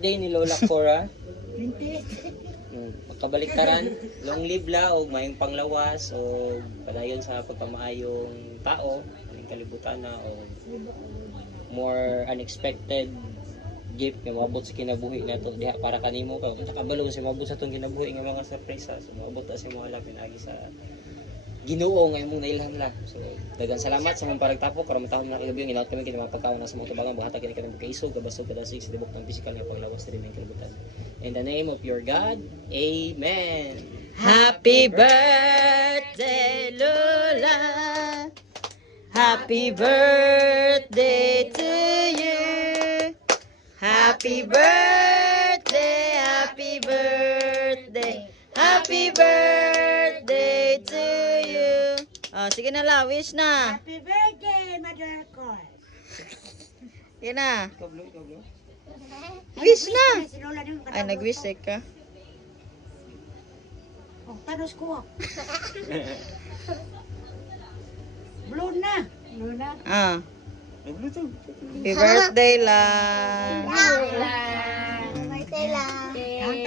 Day ni Lola Cora. Hindi. Makabaliktaran, long live la o mayong panglawas o padayon sa pagpamaayong tao, ang kalibutan na o more unexpected gift nga mabot sa kinabuhi nato diha para kanimo ka nakabalo sa mabot sa tong kinabuhi nga mga sorpresa so mabot sa mga lapin agi sa Ginoo nga imong nailhan la. So daghang salamat sa mong paragtapo karon matahom na kagabi ginawat kami kini mga pagkaon sa mga tubangan buhata kini kanang kaisog kabasog kada sig sa tibok ng physical nga panglawas din ng kalibutan. In the name of your God, Amen. Happy birthday, Lola. Happy birthday to you. Happy birthday, happy birthday, happy birthday to you. Oh, sige na la, wish na. Happy birthday, Mother Cor. Sige na. Wish na. Si Lola din Ay, nag-wish ka. Oh, tanos ko. Blue na. Blue na. Ah. Happy birthday la. Birthday lang.